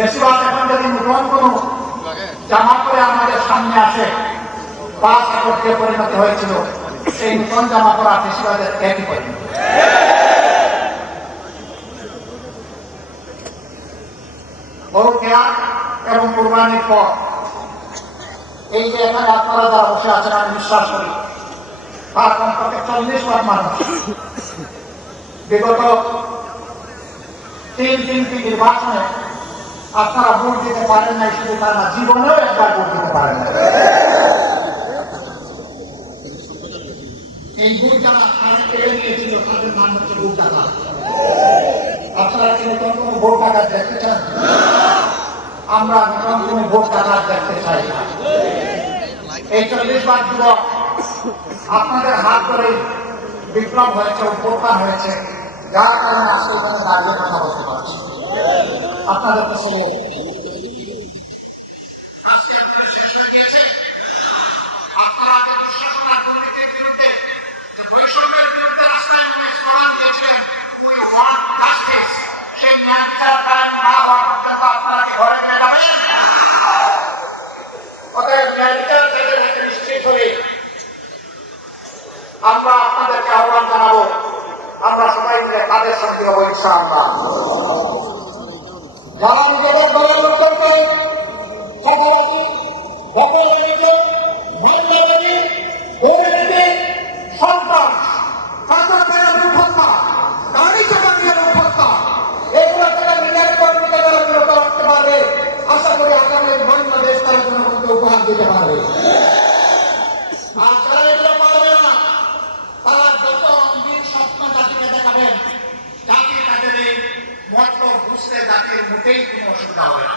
Festival এখন যদি নতুন কোন জামা পরে আমাদের সামনে আসে, 5 আগস্টে পরিণত হয়েছিল, সেই নতুন জামা পরা ফেস্টিভালের একই পরিণত। গরু কেনা এবং কুরবানির পর এই যে এখানে আপনারা যারা বসে আছেন, আমি বিশ্বাস করি তার কমপক্ষে 40 লাখ মানুষ বিগত 3 নির্বাচনে আপনারা ভোট দিতে পারেন নাই, শুধু তার না, জীবনেও একবার ভোট দিতে পারেন না। এই ভোট যারা আপনারা কেড়ে নিয়েছিল তাদের নাম হচ্ছে ভোট টাকা। আপনারা কি নতুন কোনো ভোট টাকা দেখতে চান? আমরা নতুন কোনো ভোট টাকা দেখতে চাই না। এই 40 লাখ যুবক আপনাদের হাত ধরে বিপ্লব হয়েছে, উত্থান হয়েছে, যার কারণে আজকে দাঁড়িয়ে কথা বলতে পারছি। আপনাদের কাছে আমরা আপনাদেরকে আহ্বান জানাবো, আমরা সবাই মিলে কাদের সঙ্গে হবো ইনশাআল্লাহ। যারা নিজেদের দলের লোকজনকে চাঁদাবাজি, দখলবাজিকে, মহিলাবাজি, দুর্নীতি, সন্ত্রাস, কাঁচাপাড়া লুটহত্যা, গাড়ি চাপা দিয়ে লুটহত্যা, এগুলো থেকে নিজের কর্মীকে যারা বিরত রাখতে পারবে, আশা করি আগামী বাংলাদেশ তার জনগণকে উপহার দিতে পারবে। আর যারা এগুলো পারবে না, তারা যত অঙ্গীর স্বপ্ন জাতিকে দেখাবেন, জাতি তাদের এই মতলব বুঝতে জাতির মোটেই কোনো অসুবিধা হবে না।